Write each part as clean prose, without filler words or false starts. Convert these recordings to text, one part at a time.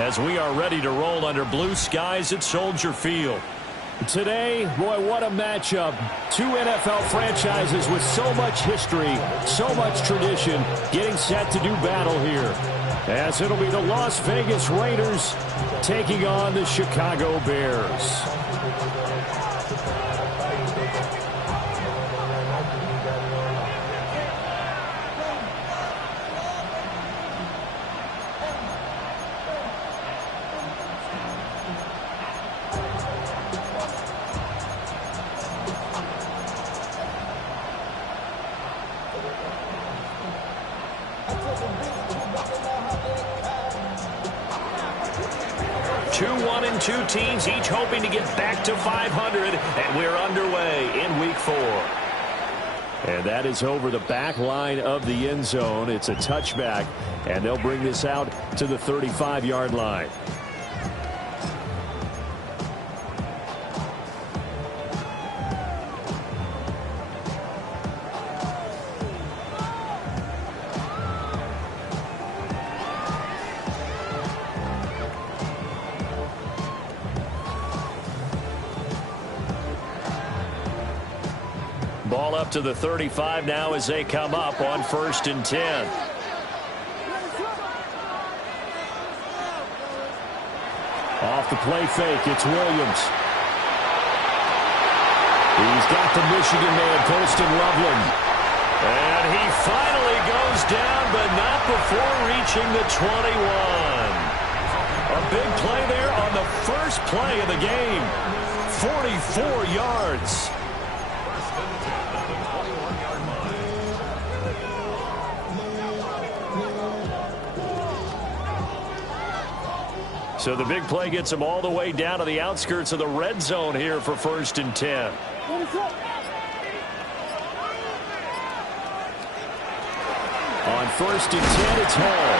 as we are ready to roll under blue skies at Soldier Field. Today, boy, what a matchup. Two NFL franchises with so much history, so much tradition, getting set to do battle here. As it'll be the Las Vegas Raiders taking on the Chicago Bears. Two teams each hoping to get back to 500, and we're underway in Week 4. And that is over the back line of the end zone. It's a touchback, and they'll bring this out to the 35-yard line. Ball up to the 35 now as they come up on 1st and 10. Off the play fake, it's Williams. He's got the Michigan man, Colston Loveland. And he finally goes down, but not before reaching the 21. A big play there on the first play of the game. 44 yards. So the big play gets him all the way down to the outskirts of the red zone here for 1st and 10. On 1st and 10, it's Hall.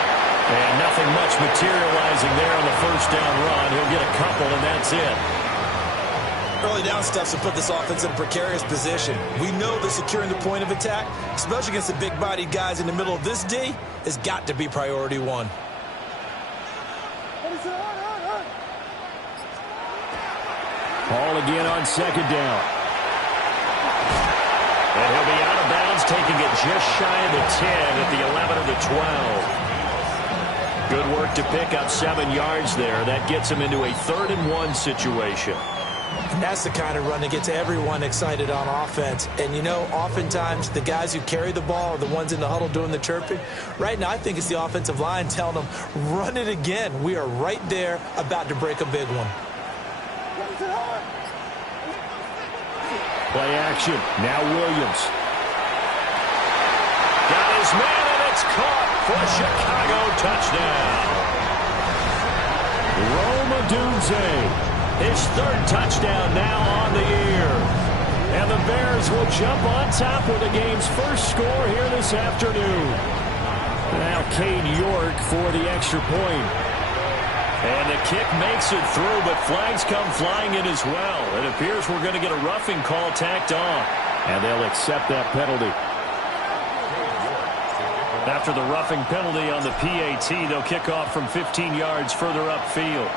And nothing much materializing there on the first down run. He'll get a couple, and that's it. Early down steps will put this offense in a precarious position. We know that securing the point of attack, especially against the big-bodied guys in the middle of this D, has got to be priority one. Hall again on 2nd down. And he'll be out of bounds, taking it just shy of the 10 at the 11 of the 12. Good work to pick up 7 yards there. That gets him into a 3rd and 1 situation. And that's the kind of run that gets everyone excited on offense. And, you know, oftentimes the guys who carry the ball are the ones in the huddle doing the chirping. Right now, I think it's the offensive line telling them, run it again. We are right there about to break a big one. Play action. Now Williams. Got his man, and it's caught for Chicago touchdown. Rome Odunze. His 3rd touchdown now on the year. And the Bears will jump on top with the game's first score here this afternoon. Now Cade York for the extra point. And the kick makes it through, but flags come flying in as well. It appears we're going to get a roughing call tacked on. And they'll accept that penalty. After the roughing penalty on the PAT, they'll kick off from 15 yards further upfield.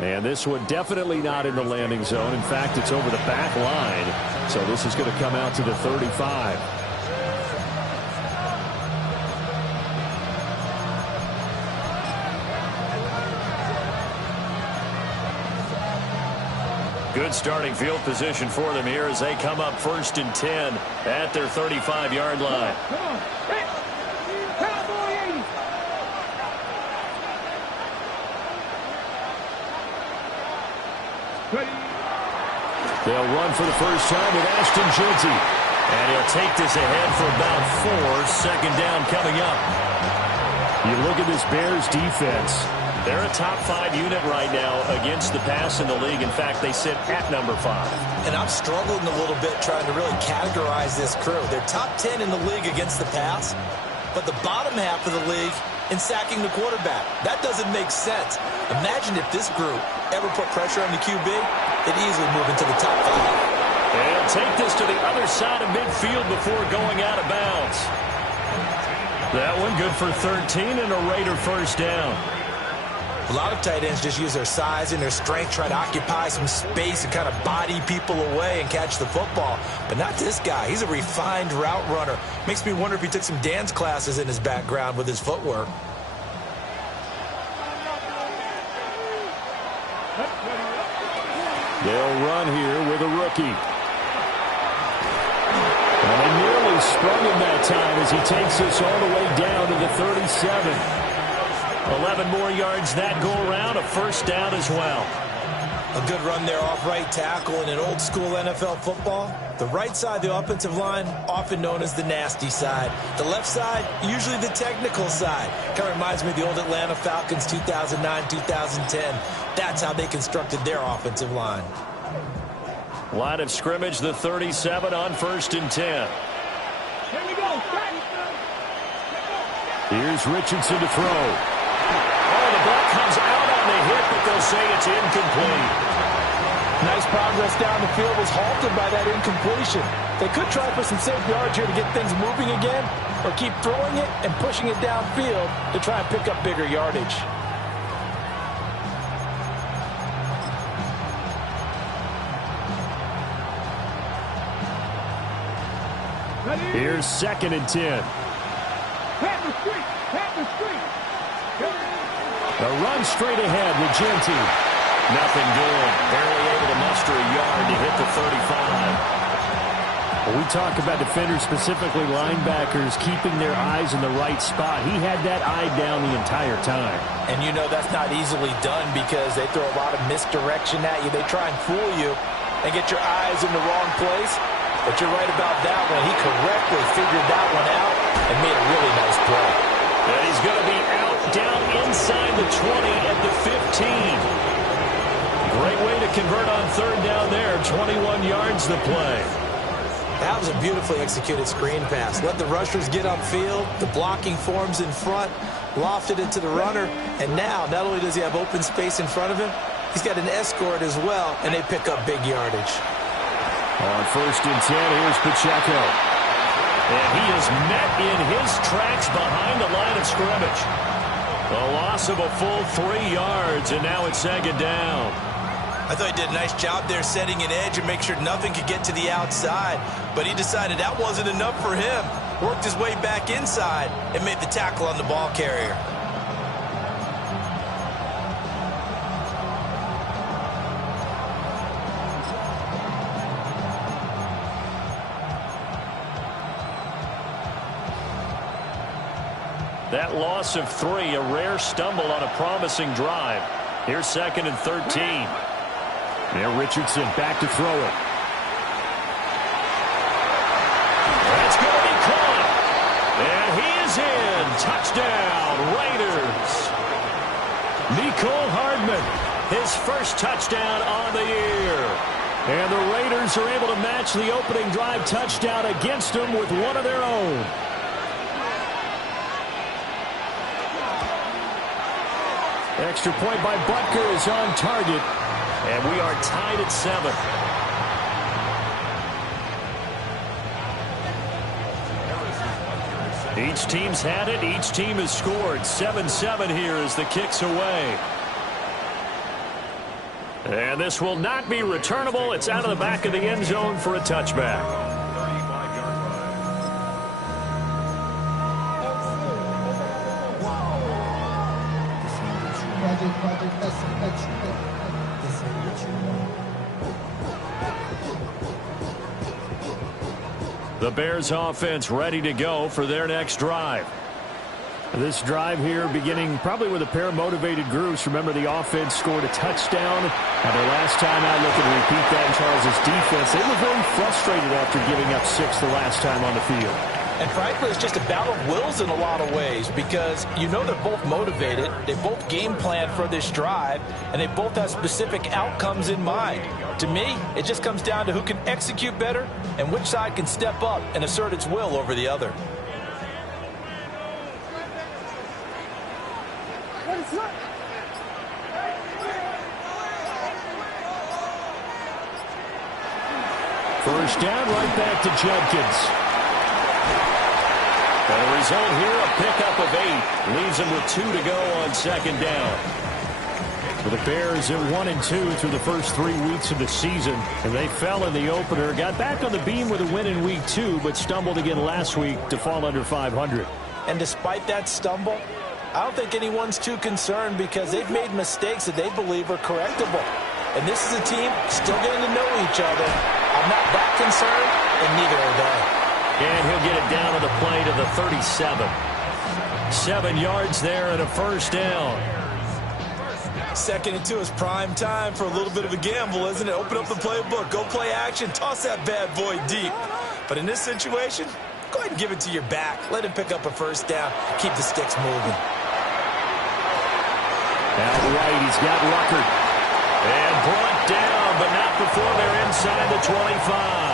And this one definitely not in the landing zone. In fact, it's over the back line. So this is going to come out to the 35. Good starting field position for them here as they come up 1st and 10 at their 35-yard line. They'll run for the first time with Ashton Jeanty. And he'll take this ahead for about 4. 2nd down coming up. You look at this Bears defense. They're a top 5 unit right now against the pass in the league. In fact, they sit at number 5. And I'm struggling a little bit trying to really categorize this crew. They're top 10 in the league against the pass, but the bottom half of the league in sacking the quarterback. That doesn't make sense. Imagine if this group ever put pressure on the QB, they'd easily move into the top 5. And take this to the other side of midfield before going out of bounds. That one good for 13 and a Raider first down. A lot of tight ends just use their size and their strength, try to occupy some space and kind of body people away and catch the football. But not this guy. He's a refined route runner. Makes me wonder if he took some dance classes in his background with his footwork. They'll run here with a rookie. And they nearly sprung him that time as he takes this all the way down to the 37. 11 more yards that go around, a first down as well. A good run there off right tackle. In an old school NFL football, the right side of the offensive line, often known as the nasty side. The left side, usually the technical side. Kind of reminds me of the old Atlanta Falcons 2009, 2010. That's how they constructed their offensive line. Line of scrimmage, the 37 on 1st and 10. Here we go. Here's Richardson to throw. Oh, the ball comes out on the hit, but they'll say it's incomplete. Nice progress down the field was halted by that incompletion. They could try for some safe yards here to get things moving again, or keep throwing it and pushing it downfield to try and pick up bigger yardage. Here's 2nd and 10. A run straight ahead with Genty. Nothing doing. Barely able to muster a yard to hit the 35. When we talk about defenders, specifically linebackers, keeping their eyes in the right spot, he had that eye down the entire time. And you know that's not easily done because they throw a lot of misdirection at you. They try and fool you and get your eyes in the wrong place. But you're right about that one. He correctly figured that one out and made a really nice play. And he's going to be out down inside the 20 at the 15. Great way to convert on 3rd down there. 21 yards the play. That was a beautifully executed screen pass. Let the rushers get upfield. The blocking forms in front. Lofted it to the runner. And now, not only does he have open space in front of him, he's got an escort as well, and they pick up big yardage. On 1st and 10, here's Pacheco. And he is met in his tracks behind the line of scrimmage. A loss of a full 3 yards, and now it's 2nd down. I thought he did a nice job there setting an edge and make sure nothing could get to the outside. But he decided that wasn't enough for him. Worked his way back inside and made the tackle on the ball carrier. That loss of 3, a rare stumble on a promising drive. Here's 2nd and 13. Now Richardson back to throw it. That's going to be caught. And he is in. Touchdown, Raiders. Nicole Hardman, his first touchdown on the year. And the Raiders are able to match the opening drive touchdown against them with one of their own. Extra point by Butker is on target. And we are tied at 7. Each team's had it. Each team has scored. 7-7 here as the kick's away. And this will not be returnable. It's out of the back of the end zone for a touchback. The Bears offense ready to go for their next drive. This drive here beginning probably with a pair of motivated groups. Remember, the offense scored a touchdown. And their last time out, looking to repeat that in Charles' defense. They were very frustrated after giving up 6 the last time on the field. And frankly, it's just a battle of wills in a lot of ways because you know they're both motivated. They both game plan for this drive, and they both have specific outcomes in mind. To me, it just comes down to who can execute better and which side can step up and assert its will over the other. First down, right back to Judkins. And the result here, a pickup of 8. Leaves them with 2 to go on second down. For the Bears, at 1-2 through the first 3 weeks of the season. And they fell in the opener, got back on the beam with a win in week 2, but stumbled again last week to fall under 500. And despite that stumble, I don't think anyone's too concerned because they've made mistakes that they believe are correctable. And this is a team still getting to know each other. I'm not that concerned, and neither are they. And he'll get it down to the play to the 37. 7 yards there and a first down. 2nd and 2 is prime time for a little bit of a gamble, isn't it? Open up the playbook, go play action, toss that bad boy deep. But in this situation, go ahead and give it to your back. Let him pick up a first down. Keep the sticks moving. Out right, he's got Ruckert. And brought down, but not before they're inside the 25.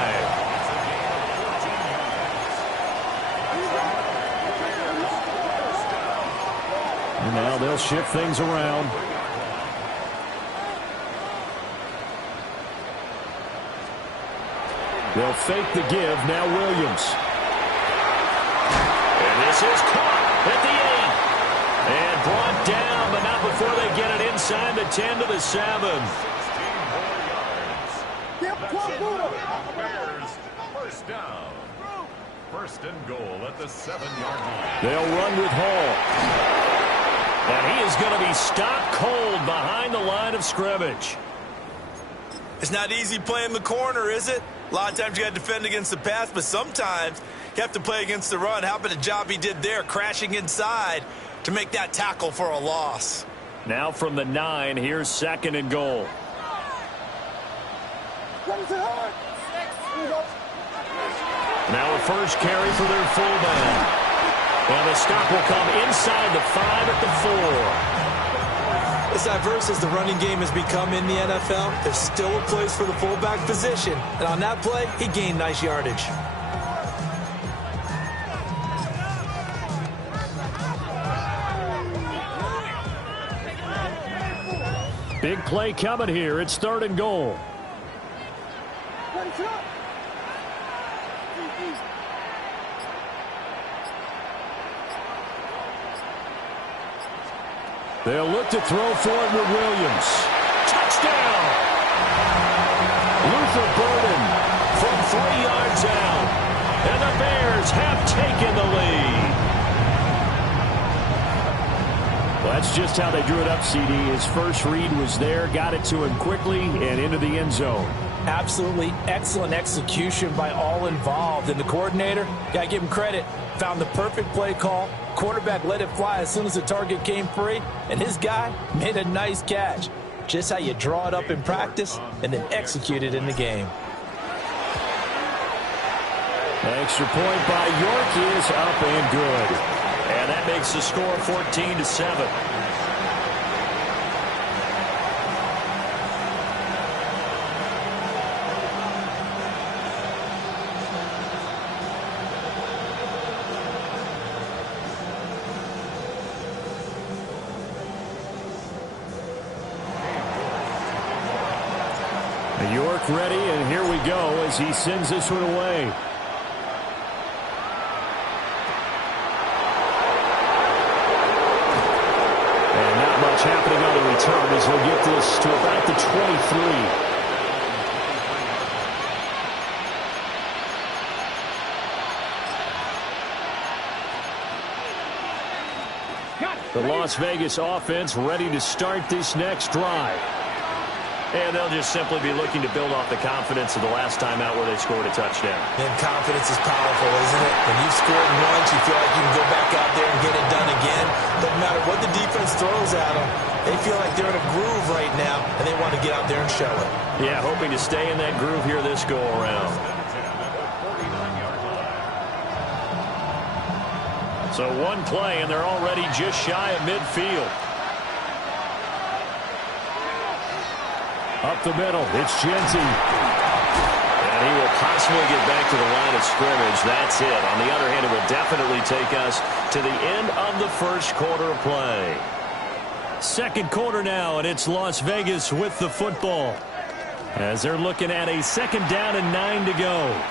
And now they'll shift things around. They'll fake the give. Now Williams. And this is caught at the 8. And brought down, but not before they get it inside the 10 to the 7. First down. 1st and goal at the 7-yard line. They'll run with Hall. And he is going to be stopped cold behind the line of scrimmage. It's not easy playing the corner, is it? A lot of times you got to defend against the pass, but sometimes you have to play against the run. How about the job he did there, crashing inside to make that tackle for a loss? Now from the 9, here's 2nd and goal. Now a first carry for their fullback. And the stop will come inside the 5 at the 4. As diverse as the running game has become in the NFL, there's still a place for the fullback position. And on that play, he gained nice yardage. Big play coming here. It's 3rd and goal. They'll look to throw for it with Williams. Touchdown! Luther Burden from 3 yards out. And the Bears have taken the lead. Well, that's just how they drew it up, CD. His first read was there, got it to him quickly, and into the end zone. Absolutely excellent execution by all involved. And the coordinator, got to give him credit, found the perfect play call. Quarterback let it fly as soon as the target came free, and his guy made a nice catch. Just how you draw it up in practice and then execute it in the game. Extra point by York is up and good. And that makes the score 14-7. York ready, and here we go as he sends this one away. And not much happening on the return as he'll get this to about the 23. The Las Vegas offense ready to start this next drive. And they'll just simply be looking to build off the confidence of the last time out where they scored a touchdown. And confidence is powerful, isn't it? When you've scored once, you feel like you can go back out there and get it done again. Doesn't matter what the defense throws at them. They feel like they're in a groove right now, and they want to get out there and show it. Yeah, hoping to stay in that groove here this go-around. So one play, and they're already just shy of midfield. Up the middle, it's Genty. And he will possibly get back to the line of scrimmage. That's it. On the other hand, it will definitely take us to the end of the first quarter of play. Second quarter now, and it's Las Vegas with the football. As they're looking at a 2nd down and 9 to go.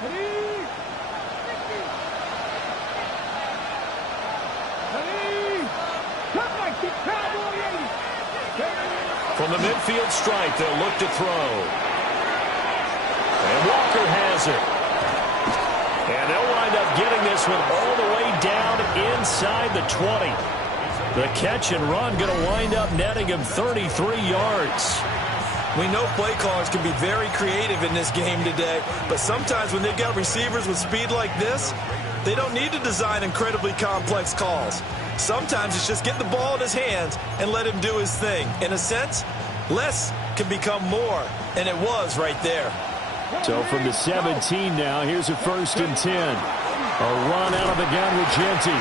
From the midfield stripe, they'll look to throw. And Walker has it. And they'll wind up getting this one all the way down inside the 20. The catch and run going to wind up netting him 33 yards. We know play callers can be very creative in this game today, but sometimes when they've got receivers with speed like this, they don't need to design incredibly complex calls. Sometimes it's just get the ball in his hands and let him do his thing. In a sense, less can become more, and it was right there. So from the 17 now, here's a 1st and 10. A run out of the gun with Genty.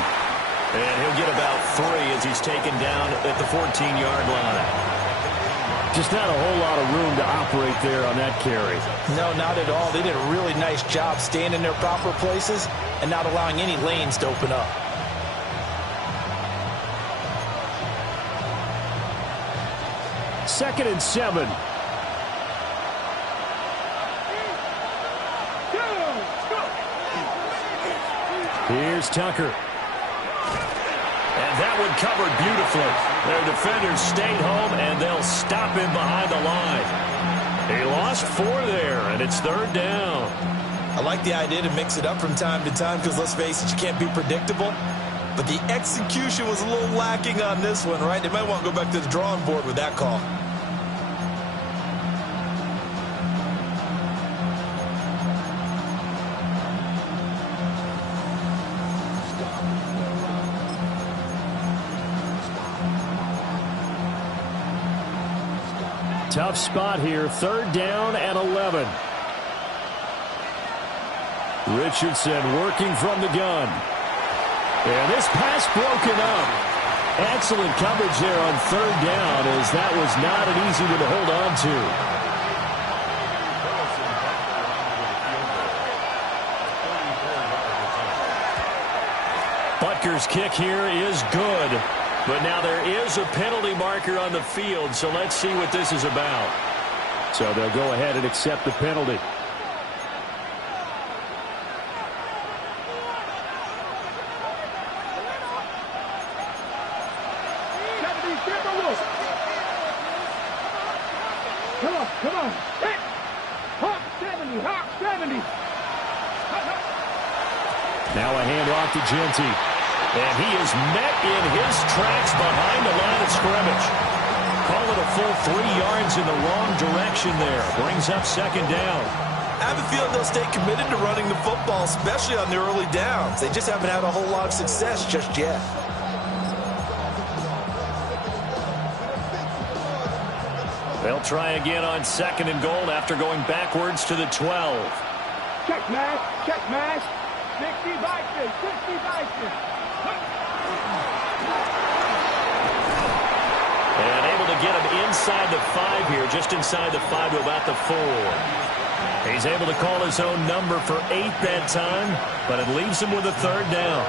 And he'll get about 3 as he's taken down at the 14-yard line. Just not a whole lot of room to operate there on that carry. No, not at all. They did a really nice job staying in their proper places and not allowing any lanes to open up. Second and 7. Here's Tucker. And that one covered beautifully. Their defenders stayed home, and they'll stop him behind the line. He lost 4 there, and it's 3rd down. I like the idea to mix it up from time to time because, let's face it, you can't be predictable. But the execution was a little lacking on this one, right? They might want to go back to the drawing board with that call. Tough spot here. 3rd down and 11. Richardson working from the gun. And this pass broken up. Excellent coverage there on 3rd down, as that was not an easy one to hold on to. Butker's kick here is good. But now there is a penalty marker on the field, so let's see what this is about. So they'll go ahead and accept the penalty. Come on. Hawk 70, Hawk 70. Now a handoff to Genty. And he is met in his tracks behind the line of scrimmage. Call it a full 3 yards in the wrong direction there. Brings up 2nd down. I have a feeling they'll stay committed to running the football, especially on the early downs. They just haven't had a whole lot of success just yet. They'll try again on 2nd and goal after going backwards to the 12. Check mash. 60 Vikings. And able to get him inside the 5 here, just inside the 5 to about the 4. He's able to call his own number for 8 that time, but it leaves him with a 3rd down.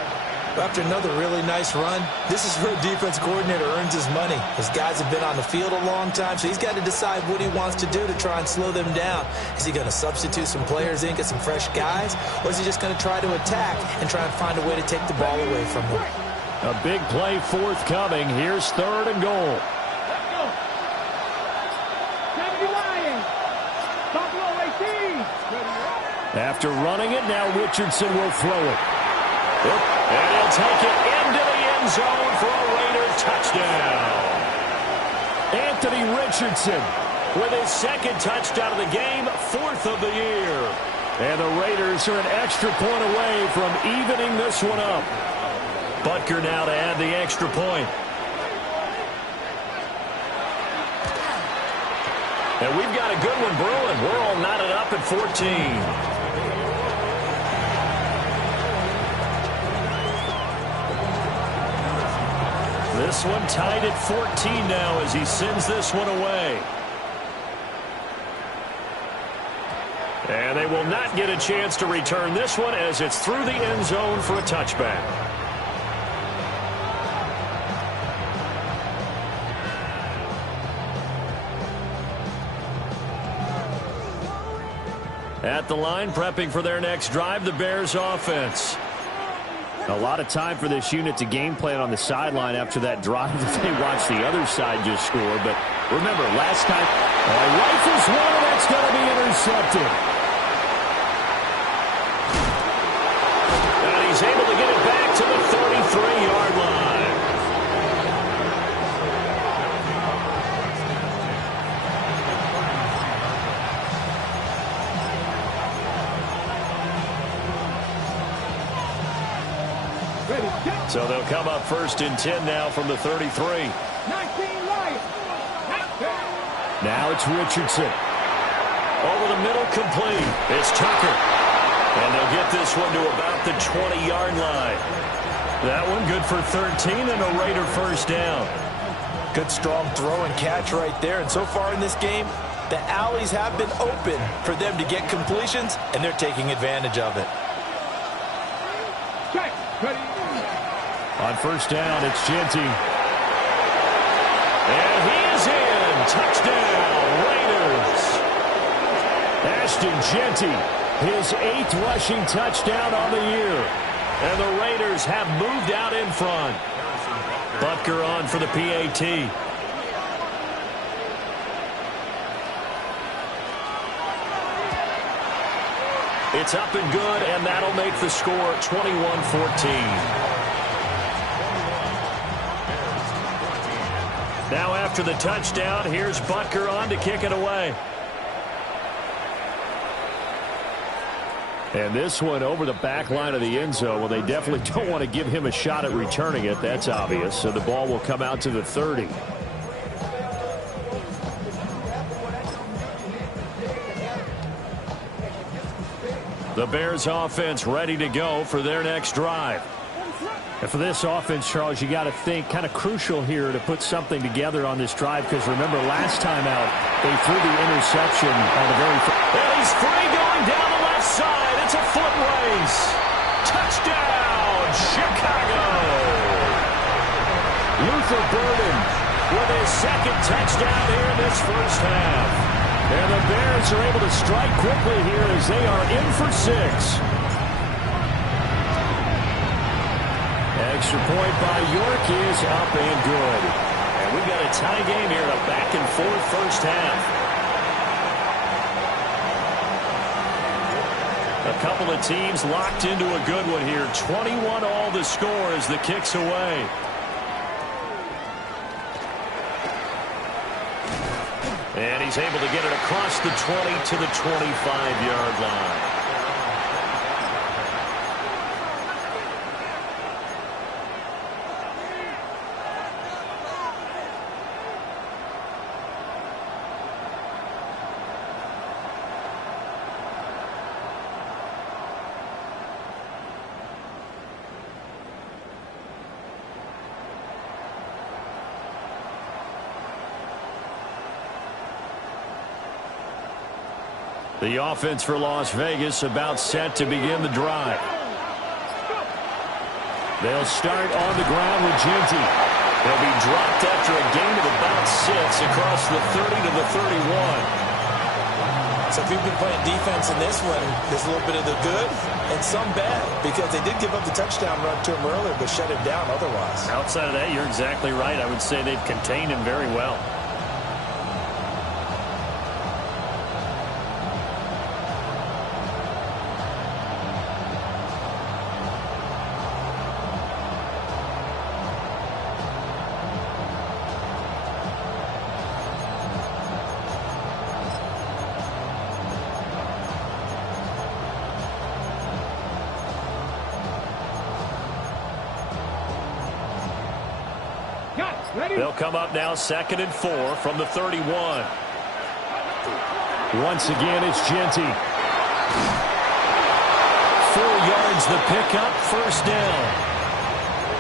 After another really nice run, this is where a defense coordinator earns his money. His guys have been on the field a long time, so he's got to decide what he wants to do to try and slow them down. Is he going to substitute some players in, get some fresh guys, or is he just going to try to attack and try and find a way to take the ball away from them? A big play forthcoming. Here's 3rd and goal. After running it, now Richardson will throw it. And he'll take it into the end zone for a Raider touchdown. Anthony Richardson with his 2nd touchdown of the game, 4th of the year. And the Raiders are an extra point away from evening this one up. Butker now to add the extra point. And we've got a good one brewing. We're all knotted up at 14. This one tied at 14 now as he sends this one away. And they will not get a chance to return this one as it's through the end zone for a touchback. At the line, prepping for their next drive, the Bears offense. A lot of time for this unit to game plan on the sideline after that drive that they watched the other side just score. But remember, last time, rifles one, and that's going to be intercepted. And he's able to get it back to the 33-yard line. So they'll come up 1st and 10 now from the 33. 19 right. Now it's Richardson. Over the middle, complete. It's Tucker. And they'll get this one to about the 20-yard line. That one good for 13 and a Raider first down. Good strong throw and catch right there. And so far in this game, the alleys have been open for them to get completions, and they're taking advantage of it. Check. Ready. On first down, it's Genty. And he is in. Touchdown, Raiders. Ashton Genty, his 8th rushing touchdown on the year. And the Raiders have moved out in front. Butker on for the PAT. It's up and good, and that'll make the score 21-14. Now after the touchdown, here's Butker on to kick it away. And this one over the back line of the end zone. Well, they definitely don't want to give him a shot at returning it. That's obvious. So the ball will come out to the 30. The Bears offense ready to go for their next drive. And for this offense, Charles, you got to think kind of crucial here to put something together on this drive, because remember last time out they threw the interception on the very first. And he's free going down the left side. It's a foot race. Touchdown, Chicago. Luther Burden with his 2nd touchdown here in this first half. And the Bears are able to strike quickly here as they are in for 6. Extra point by York is up and good. And we've got a tie game here, a back-and-forth first half. A couple of teams locked into a good one here. 21 all the score as the kick's away. And he's able to get it across the 20 to the 25-yard line. The offense for Las Vegas about set to begin the drive. They'll start on the ground with Genty. They'll be dropped after a gain of about 6 across the 30 to the 31. So if you've been playing defense in this one, there's a little bit of the good and some bad, because they did give up the touchdown run to him earlier, but shut him down otherwise. Outside of that, you're exactly right. I would say they've contained him very well. They'll come up now 2nd and 4 from the 31. Once again, it's Genty. 4 yards the pickup, first down.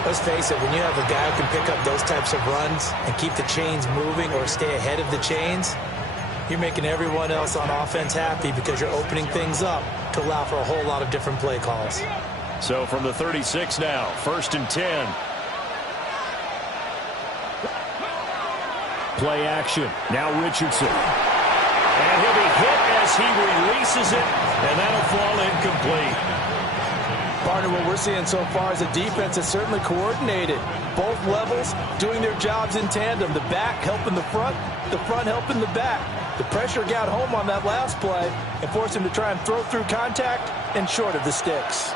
Let's face it, when you have a guy who can pick up those types of runs and keep the chains moving or stay ahead of the chains, you're making everyone else on offense happy, because you're opening things up to allow for a whole lot of different play calls. So from the 36 now, 1st and 10. Play action. Now Richardson. And he'll be hit as as he releases it, and that'll fall incomplete. Partner, what we're seeing so far is the defense is certainly coordinated. Both levels doing their jobs in tandem. The back helping the front helping the back. The pressure got home on that last play and forced him to try and throw through contact and short of the sticks.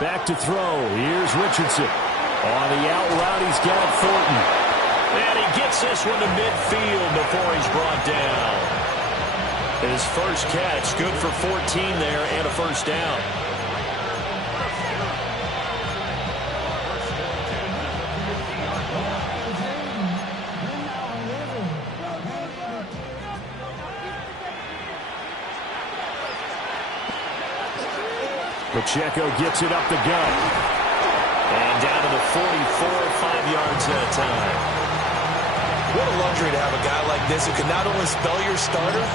Back to throw. Here's Richardson. On the out route, he's got Thornton. And he gets this one to midfield before he's brought down. His first catch, good for 14 there and a first down. Pacheco gets it up the gut. And down to the 44, 5 yards at a time. What a luxury to have a guy like this who can not only spell your starter,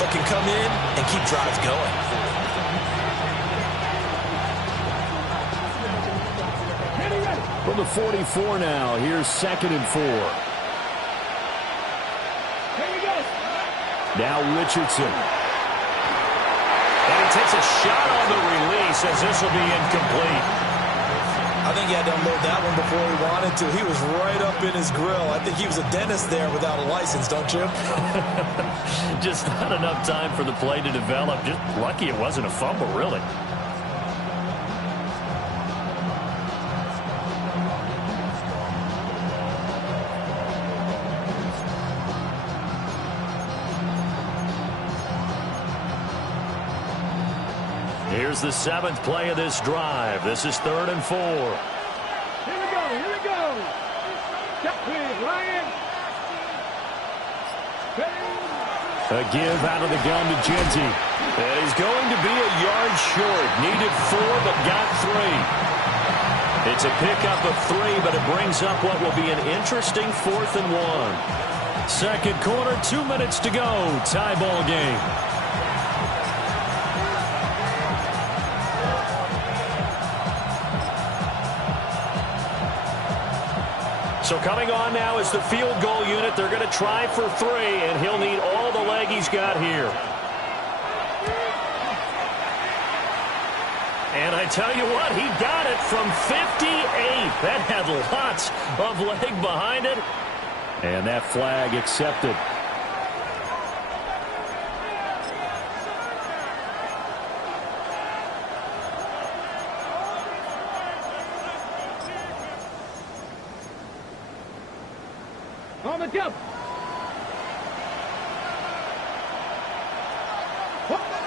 but can come in and keep drives going. From the 44 now, here's 2nd and 4. Now Richardson. And he takes a shot on the release as this will be incomplete. I think he had to unload that one before he wanted to. He was right up in his grill. I think he was a dentist there without a license, don't you? Just not enough time for the play to develop. Just lucky it wasn't a fumble, really. Here's the 7th play of this drive. This is 3rd and 4. Here we go, here we go. Ryan. A give out of the gun to Genty. And he's going to be a yard short. Needed 4, but got 3. It's a pickup of 3, but it brings up what will be an interesting 4th and 1. Second quarter, 2 minutes to go. Tie ball game. So coming on now is the field goal unit. They're going to try for 3, and he'll need all the leg he's got here. And I tell you what, he got it from 58. That had lots of leg behind it. And that flag accepted. On the jump.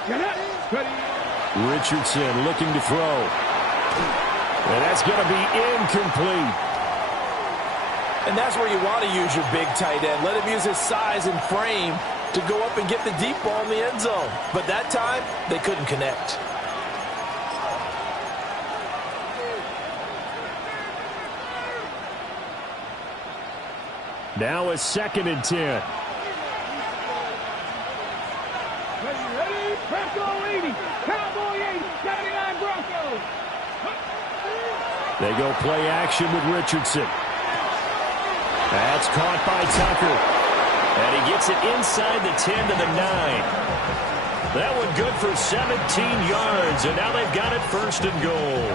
Get it. Ready. Richardson looking to throw. And that's going to be incomplete. And that's where you want to use your big tight end. Let him use his size and frame to go up and get the deep ball in the end zone. But that time, they couldn't connect. Now it's 2nd and 10. Ready. Bronco 80. Cowboy 80. 79 Broncos. They go play action with Richardson. That's caught by Tucker. And he gets it inside the 10 to the 9. That one good for 17 yards, and now they've got it 1st and goal.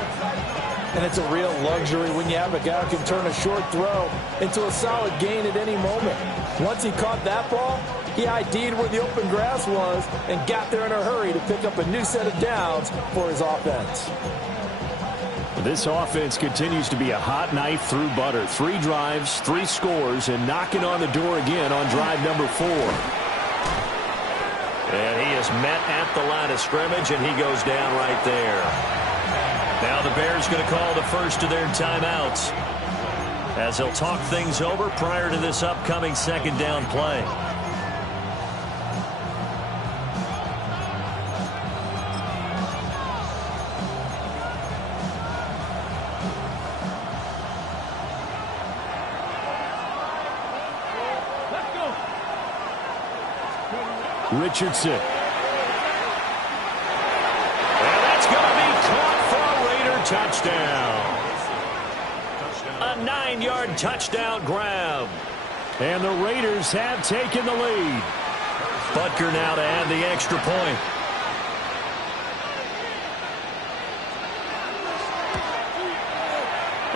And it's a real luxury when you have a guy who can turn a short throw into a solid gain at any moment. Once he caught that ball, he ID'd where the open grass was and got there in a hurry to pick up a new set of downs for his offense. This offense continues to be a hot knife through butter. 3 drives, 3 scores, and knocking on the door again on drive number 4. And he is met at the line of scrimmage, and he goes down right there. Now the Bears going to call the first of their timeouts as they'll talk things over prior to this upcoming 2nd down play. Let's go. Richardson. And that's going to be caught for a Raider touchdown. A 13-yard touchdown grab. And the Raiders have taken the lead. Butker now to add the extra point.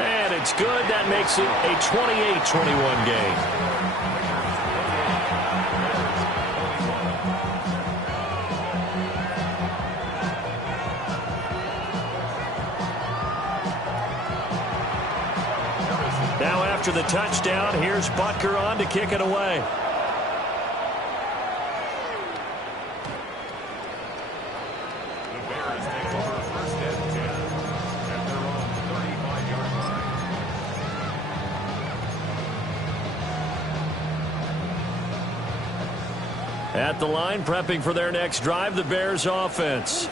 And it's good. That makes it a 28-21 game. Now after the touchdown, here's Butker on to kick it away. At the line, prepping for their next drive, the Bears offense.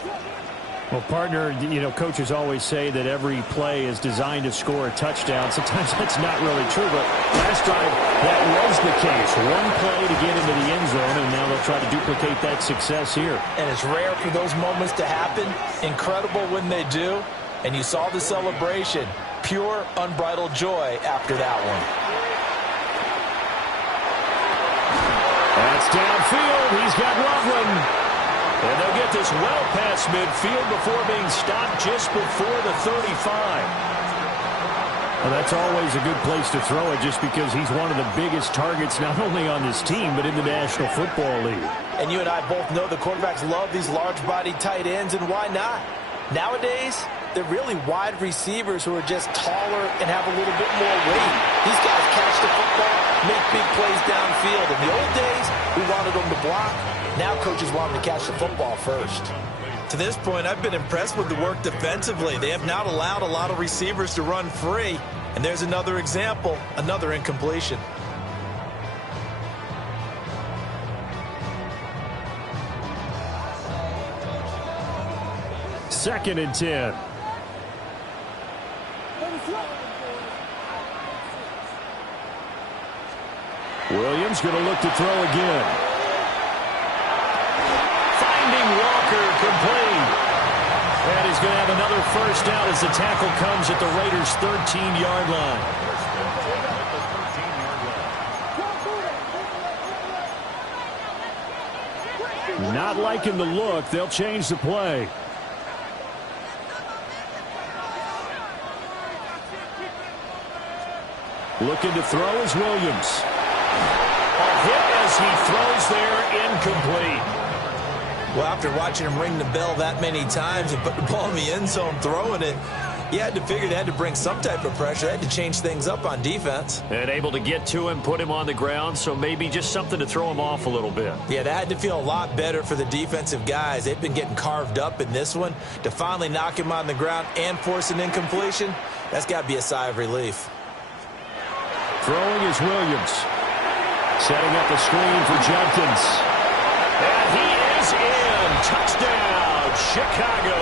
Well, partner, you know, coaches always say that every play is designed to score a touchdown. Sometimes that's not really true, but last drive, that was the case. One play to get into the end zone, and now they'll try to duplicate that success here. And it's rare for those moments to happen. Incredible when they do. And you saw the celebration. Pure, unbridled joy after that one. That's downfield. He's got Loveland. And they'll get this well past midfield before being stopped just before the 35. Well, that's always a good place to throw it just because he's one of the biggest targets not only on this team but in the National Football League. And you and I both know the quarterbacks love these large-bodied tight ends, and why not? Nowadays, they're really wide receivers who are just taller and have a little bit more weight. These guys catch the football, make big plays downfield. In the old days, we wanted them to block. Now coaches want them to catch the football first. To this point, I've been impressed with the work defensively. They have not allowed a lot of receivers to run free. And there's another example, another incompletion. Second and 10. Williams going to look to throw again. Walker complete. And he's going to have another first down as the tackle comes at the Raiders' 13-yard line. Not liking the look. They'll change the play. Looking to throw is Williams. A hit as he throws there, incomplete. Well, after watching him ring the bell that many times and put the ball in the end zone throwing it, you had to figure they had to bring some type of pressure. They had to change things up on defense. And able to get to him, put him on the ground, so maybe just something to throw him off a little bit. Yeah, that had to feel a lot better for the defensive guys. They've been getting carved up in this one. To finally knock him on the ground and force an incompletion, that's got to be a sigh of relief. Throwing is Williams. Setting up a screen for Judkins. And he is in. Touchdown, Chicago.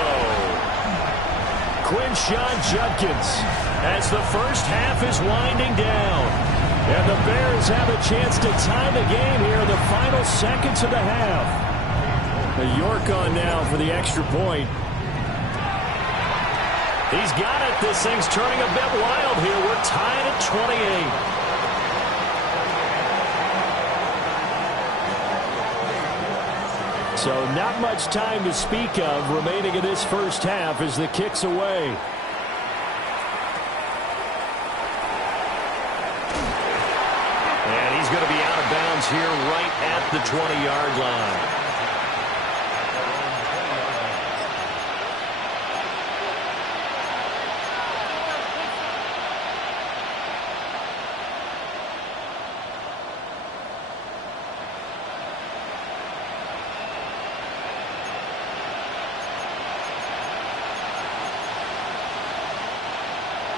Quinshon Judkins as the first half is winding down. And the Bears have a chance to tie the game here in the final seconds of the half. A York on now for the extra point. He's got it. This thing's turning a bit wild here. We're tied at 28. So not much time to speak of remaining in this first half as the kick's away. And he's going to be out of bounds here right at the 20-yard line.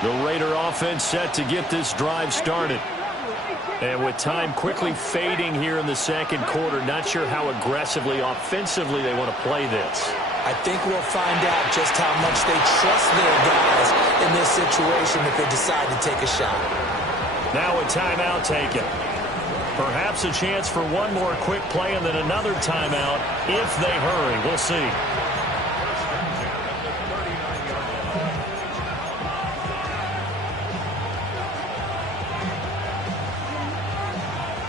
The Raider offense set to get this drive started. And with time quickly fading here in the second quarter, not sure how aggressively, offensively they want to play this. I think we'll find out just how much they trust their guys in this situation if they decide to take a shot. Now a timeout taken. Perhaps a chance for one more quick play and then another timeout if they hurry. We'll see.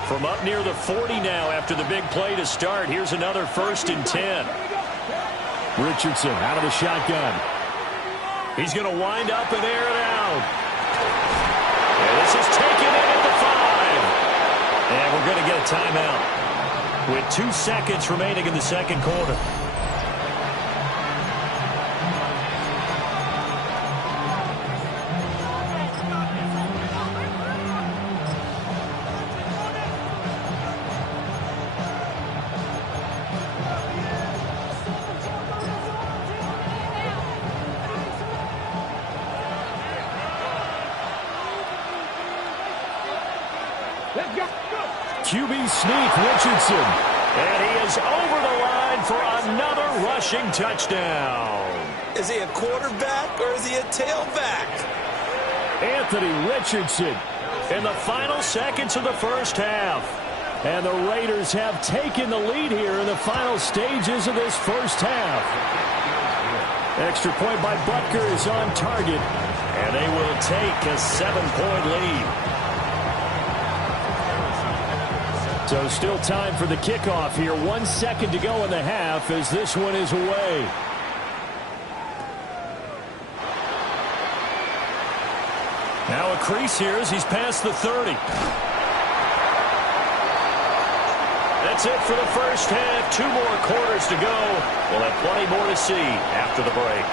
From up near the 40 now after the big play to start. Here's another 1st and 10. Richardson out of the shotgun. He's going to wind up and air it out. And this is taken in at the 5. And we're going to get a timeout with 2 seconds remaining in the second quarter. QB sneak, Richardson. And he is over the line for another rushing touchdown. Is he a quarterback or is he a tailback? Anthony Richardson in the final seconds of the first half. And the Raiders have taken the lead here in the final stages of this first half. Extra point by Butker is on target. And they will take a 7-point lead. So still time for the kickoff here. 1 second to go in the half as this one is away. Now a crease here as he's past the 30. That's it for the first half. 2 more quarters to go. We'll have plenty more to see after the break.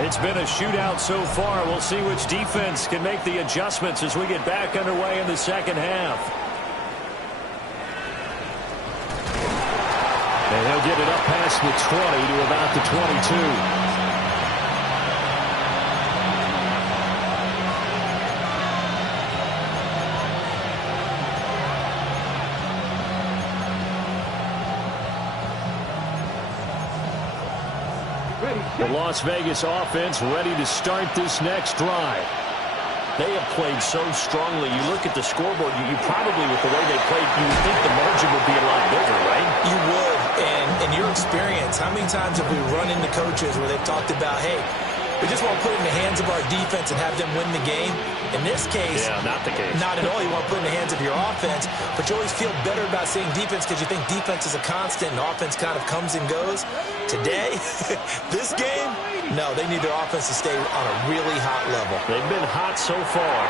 It's been a shootout so far. We'll see which defense can make the adjustments as we get back underway in the second half. And he'll get it up past the 20 to about the 22. The Las Vegas offense ready to start this next drive. They have played so strongly. You look at the scoreboard, you probably, with the way they played, you would think the margin would be a lot bigger, right? You would. And in your experience, how many times have we run into coaches where they've talked about, hey, we just want to put it in the hands of our defense and have them win the game? In this case, yeah, not the case. Not at all. You want to put it in the hands of your offense, but you always feel better about saying defense because you think defense is a constant and offense kind of comes and goes. Today, this game, no, they need their offense to stay on a really hot level. They've been hot so far.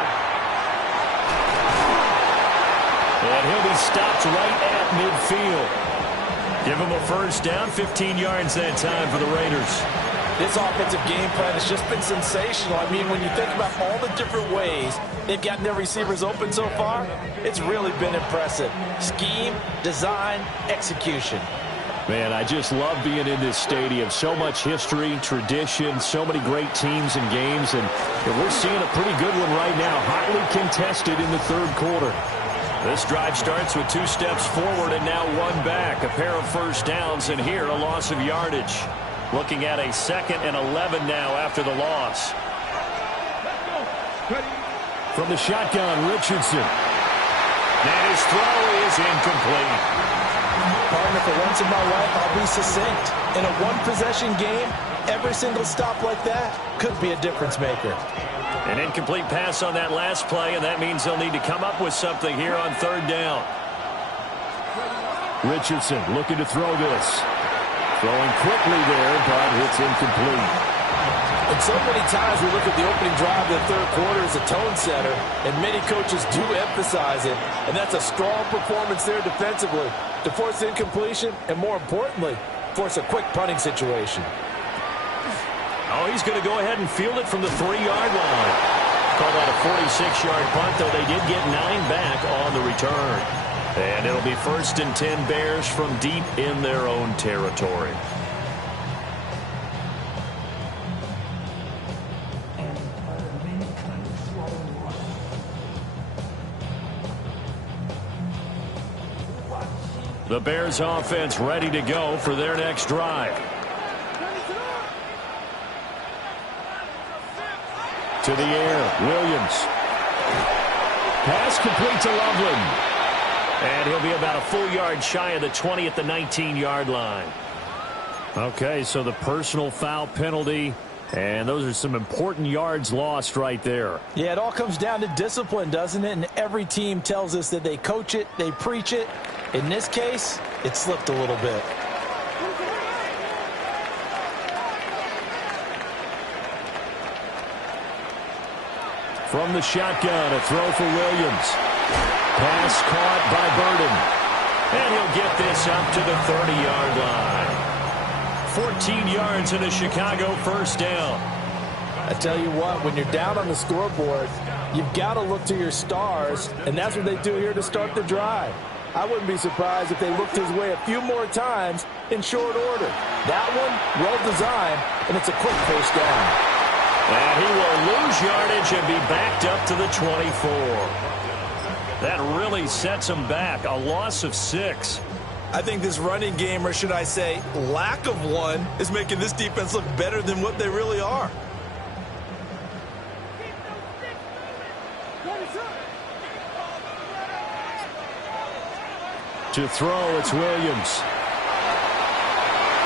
And he'll be stopped right at midfield. Give him a first down, 15 yards that time for the Raiders. This offensive game plan has just been sensational. I mean, when you think about all the different ways they've gotten their receivers open so far, it's really been impressive. Scheme, design, execution. Man, I just love being in this stadium. So much history, tradition, so many great teams and games, and we're seeing a pretty good one right now, hotly contested in the third quarter. This drive starts with 2 steps forward and now 1 back. A pair of first downs, and here a loss of yardage. Looking at a 2nd and 11 now after the loss. From the shotgun, Richardson. And his throw is incomplete. Partner, for once in my life, I'll be succinct. In a one-possession game, every single stop like that could be a difference maker. An incomplete pass on that last play, and that means they'll need to come up with something here on 3rd down. Richardson looking to throw this. Throwing quickly there, but it's incomplete. And so many times we look at the opening drive of the third quarter as a tone setter, and many coaches do emphasize it. And that's a strong performance there defensively to force incompletion and, more importantly, force a quick punting situation. Oh, he's going to go ahead and field it from the 3-yard line. Call that a 46-yard punt, though they did get 9 back on the return. And it'll be 1st and 10 Bears from deep in their own territory. The Bears offense ready to go for their next drive. To the air, Williams. Pass complete to Loveland. And he'll be about a full yard shy of the 20 at the 19-yard line. Okay, so the personal foul penalty, and those are some important yards lost right there. Yeah, it all comes down to discipline, doesn't it? And every team tells us that they coach it, they preach it. In this case, it slipped a little bit. From the shotgun, a throw for Williams. Pass caught by Burden. And he'll get this up to the 30-yard line. 14 yards and a Chicago first down. I tell you what, when you're down on the scoreboard, you've got to look to your stars, and that's what they do here to start the drive. I wouldn't be surprised if they looked his way a few more times in short order. That one, well-designed, and it's a quick first down. And he will lose yardage and be backed up to the 24. That really sets him back. A loss of 6. I think this running game, or should I say lack of one, is making this defense look better than what they really are. To throw, it's Williams.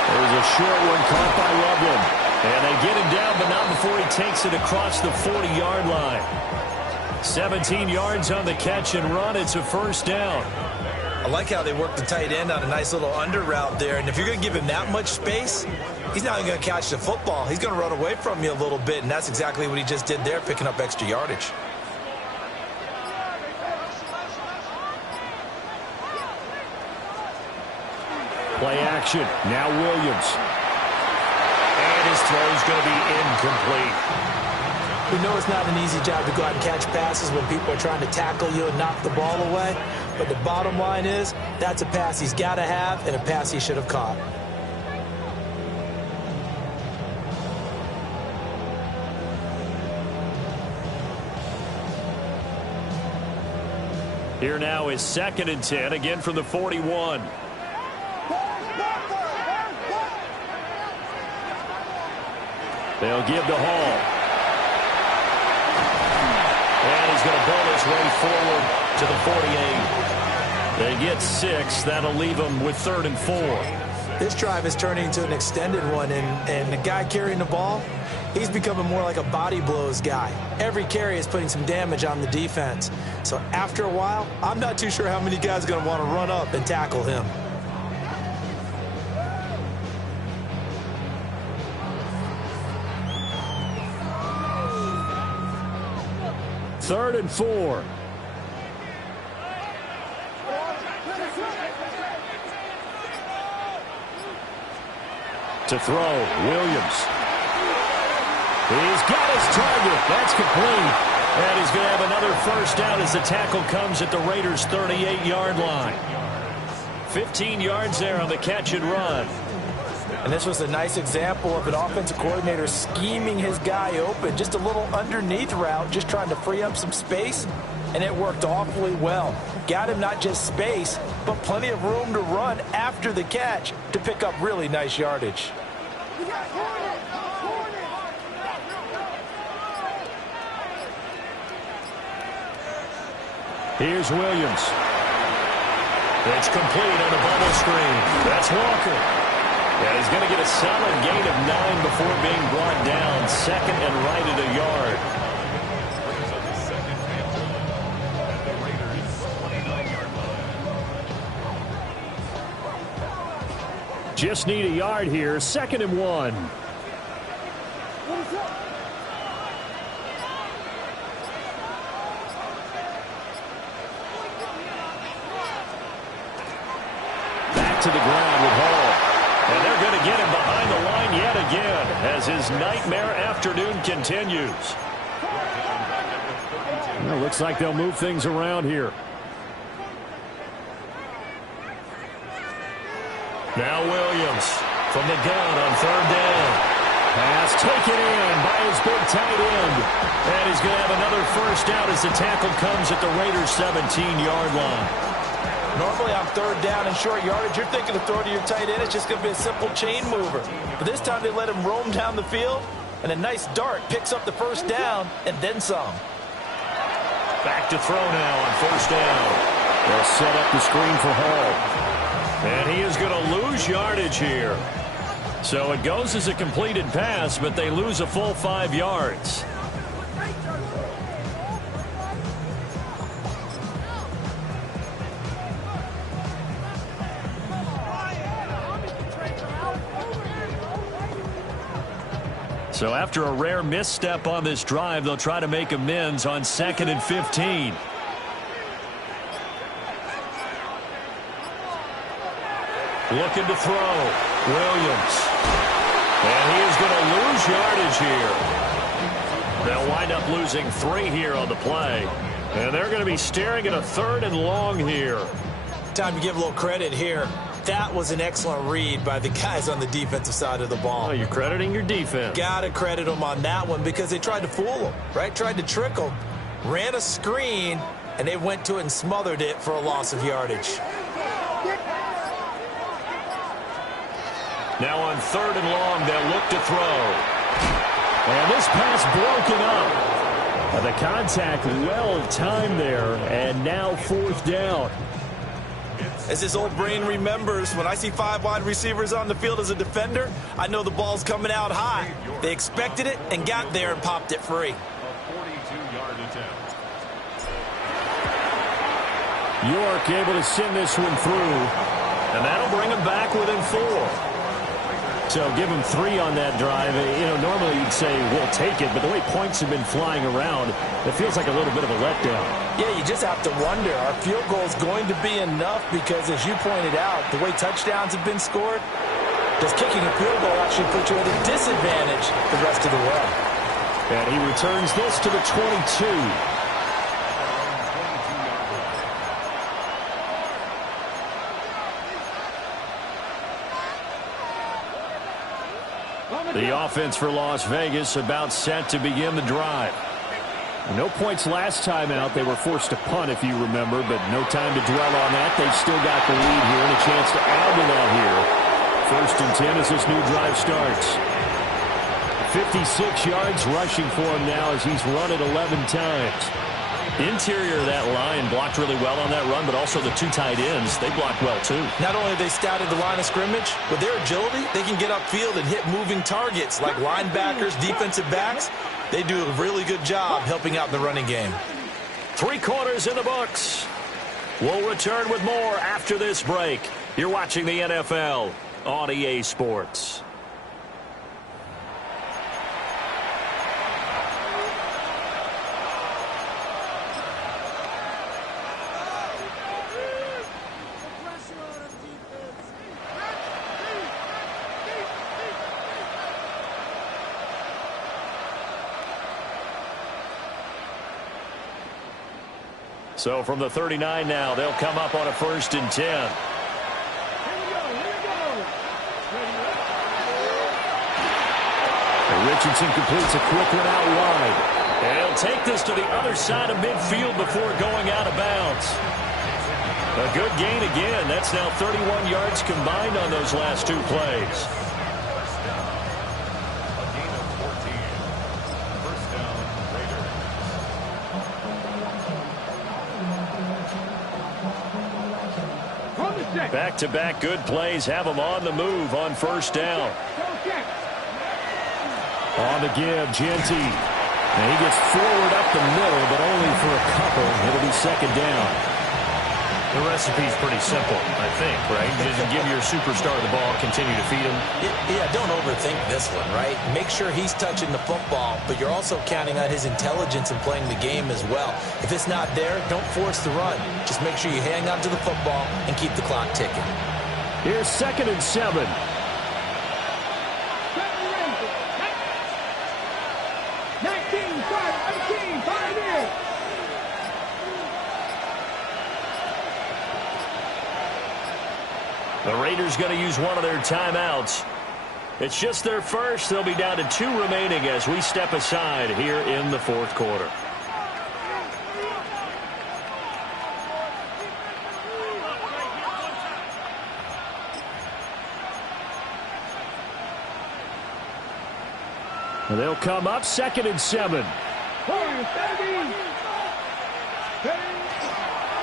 There's a short one caught by Loveland. And they get him down, but not before he takes it across the 40-yard line. 17 yards on the catch and run. It's a first down. I like how they work the tight end on a nice little under route there. And if you're going to give him that much space, he's not even going to catch the football. He's going to run away from you a little bit, and that's exactly what he just did there, picking up extra yardage. Play action. Now Williams. And his throw is going to be incomplete. We know it's not an easy job to go out and catch passes when people are trying to tackle you and knock the ball away. But the bottom line is, that's a pass he's got to have and a pass he should have caught. Here now is 2nd and 10, again from the 41. They'll give to Hall. And he's going to build his way forward to the 48. They get 6. That'll leave them with 3rd and 4. This drive is turning into an extended one, and the guy carrying the ball, he's becoming more like a body blows guy. Every carry is putting some damage on the defense. So after a while, I'm not too sure how many guys are going to want to run up and tackle him. Third and 4. To throw, Williams. He's got his target. That's complete. And he's going to have another first down as the tackle comes at the Raiders' 38-yard line. 15 yards there on the catch and run. And this was a nice example of an offensive coordinator scheming his guy open. Just a little underneath route, just trying to free up some space, and it worked awfully well. Got him not just space, but plenty of room to run after the catch to pick up really nice yardage. Here's Williams. It's complete on a bubble screen. That's Walker. And he's going to get a solid gain of 9 before being brought down. 2nd and right at a yard. Just need a yard here. 2nd and 1. Back to the ground with Hall. And they're going to get him behind the line yet again as his nightmare afternoon continues. Well, looks like they'll move things around here. Now Williams from the gun on 3rd down. Pass taken in by his big tight end. And he's going to have another first down as the tackle comes at the Raiders' 17-yard line. Normally on 3rd down and short yardage, you're thinking of throwing to your tight end. It's just going to be a simple chain mover. But this time they let him roam down the field, and a nice dart picks up the first down and then some. Back to throw now on 1st down. They'll set up the screen for Hall. And he is going to lose yardage here. So it goes as a completed pass, but they lose a full 5 yards. So after a rare misstep on this drive, they'll try to make amends on 2nd and 15. Looking to throw. Williams. And he is going to lose yardage here. They'll wind up losing 3 here on the play. And they're going to be staring at a 3rd and long here. Time to give a little credit here. That was an excellent read by the guys on the defensive side of the ball. Oh, you're crediting your defense. Got to credit them on that one because they tried to fool them, right? Tried to trick them. Ran a screen, and they went to it and smothered it for a loss of yardage. Now on 3rd and long, they'll look to throw. And this pass broken up. The contact well-timed there, and now 4th down. As his old brain remembers, when I see 5 wide receivers on the field as a defender, I know the ball's coming out high. They expected it and got there and popped it free. York able to send this one through. And that'll bring him back within 4. So give him 3 on that drive. You know, normally you'd say, we'll take it, but the way points have been flying around, it feels like a little bit of a letdown. Yeah, you just have to wonder, are field goals going to be enough? Because as you pointed out, the way touchdowns have been scored, does kicking a field goal actually put you at a disadvantage the rest of the way? And he returns this to the 22. The offense for Las Vegas about set to begin the drive. No points last time out. They were forced to punt, if you remember, but no time to dwell on that. They've still got the lead here and a chance to add to that here. 1st and 10 as this new drive starts. 56 yards rushing for him now as he's run it 11 times. Interior of that line blocked really well on that run, but also the 2 tight ends, they blocked well too. Not only have they scouted the line of scrimmage, with their agility, they can get upfield and hit moving targets like linebackers, defensive backs. They do a really good job helping out in the running game. 3 quarters in the books. We'll return with more after this break. You're watching the NFL on EA Sports. So from the 39 now, they'll come up on a 1st and 10. And Richardson completes a quick one out wide. And he'll take this to the other side of midfield before going out of bounds. A good gain again. That's now 31 yards combined on those last 2 plays. Back-to-back good plays have them on the move on 1st down. On the give, Genty. And he gets forward up the middle, but only for a couple. It'll be 2nd down. The recipe's pretty simple, I think, right? Just give your superstar the ball, continue to feed him. Yeah, don't overthink this one, right? Make sure he's touching the football, but you're also counting on his intelligence in playing the game as well. If it's not there, don't force the run. Just make sure you hang on to the football and keep the clock ticking. Here's 2nd and 7. The Raiders going to use one of their timeouts. It's just their first. They'll be down to 2 remaining as we step aside here in the 4th quarter. And they'll come up 2nd and 7.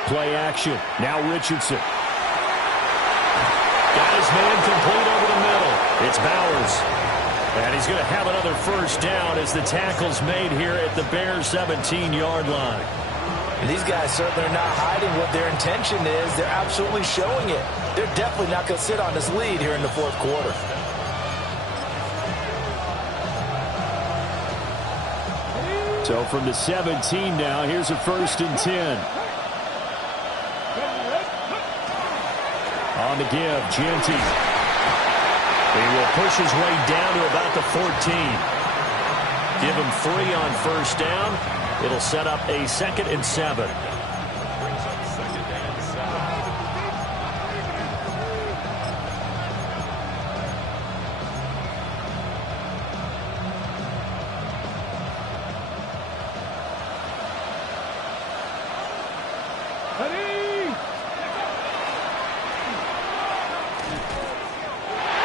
Play action. Now Richardson. Got his man complete over the middle. It's Bowers. And he's going to have another first down as the tackle's made here at the Bears' 17-yard line. These guys certainly are not hiding what their intention is. They're absolutely showing it. They're definitely not going to sit on this lead here in the fourth quarter. So from the 17 now, here's a 1st and 10. On the give, Genty. He will push his way down to about the 14. Give him 3 on first down. It'll set up a 2nd and 7.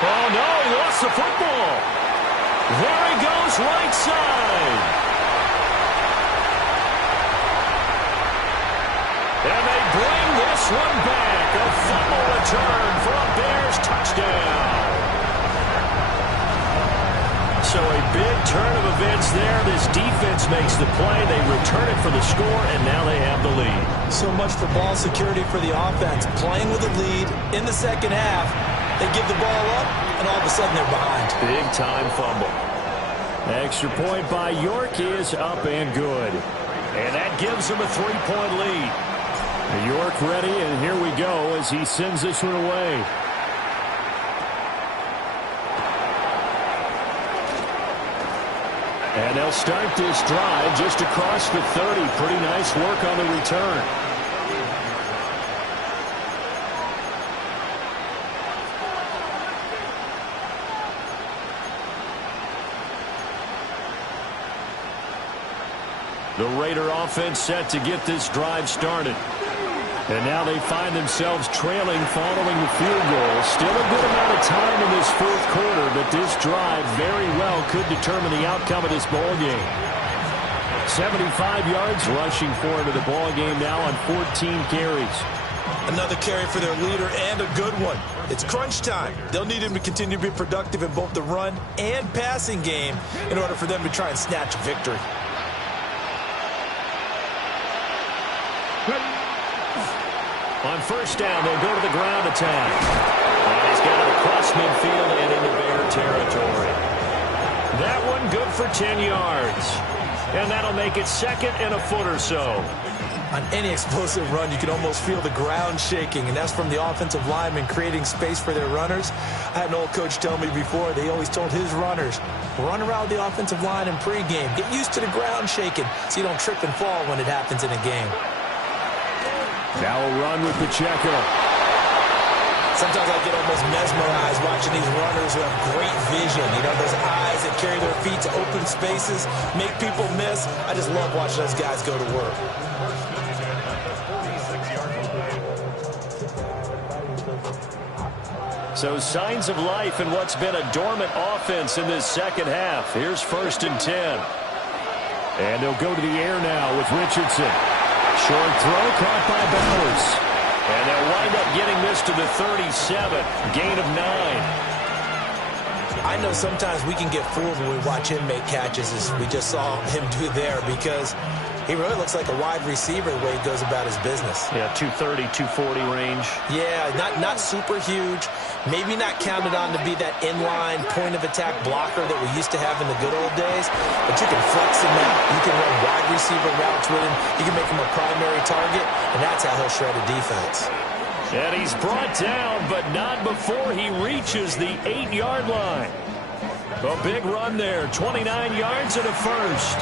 Oh, no, he lost the football. There he goes, right side. And they bring this one back. A fumble return for a Bears touchdown. So a big turn of events there. This defense makes the play. They return it for the score, and now they have the lead. So much for ball security for the offense. Playing with a lead in the second half. They give the ball up, and all of a sudden they're behind. Big-time fumble. Extra point by York is up and good. And that gives them a 3-point lead. York ready, and here we go as he sends this one away. And they'll start this drive just across the 30. Pretty nice work on the return. The Raider offense set to get this drive started. And now they find themselves trailing following the field goal. Still a good amount of time in this fourth quarter, but this drive very well could determine the outcome of this ball game. 75 yards rushing for into the ball game now on 14 carries. Another carry for their leader and a good one. It's crunch time. They'll need him to continue to be productive in both the run and passing game in order for them to try and snatch a victory. On first down, they'll go to the ground attack. And he's got it across midfield and into Bear territory. That one good for 10 yards. And that'll make it 2nd and a foot or so. On any explosive run, you can almost feel the ground shaking, and that's from the offensive linemen creating space for their runners. I had an old coach tell me before, they always told his runners, run around the offensive line in pregame. Get used to the ground shaking so you don't trip and fall when it happens in a game. Now a run with Pacheco. Sometimes I get almost mesmerized watching these runners who have great vision. You know, those eyes that carry their feet to open spaces, make people miss. I just love watching those guys go to work. So signs of life in what's been a dormant offense in this second half. Here's 1st and 10. And they'll go to the air now with Richardson. Short throw caught by Bowers. And they'll wind up getting this to the 37. Gain of 9. I know sometimes we can get fooled when we watch him make catches, as we just saw him do there, because he really looks like a wide receiver the way he goes about his business. Yeah, 230, 240 range. Yeah, not super huge. Maybe not counted on to be that inline point-of-attack blocker that we used to have in the good old days. But you can flex him out. You can run wide receiver routes with him. You can make him a primary target, and that's how he'll shred a defense. And he's brought down, but not before he reaches the 8-yard line. A big run there, 29 yards and a first.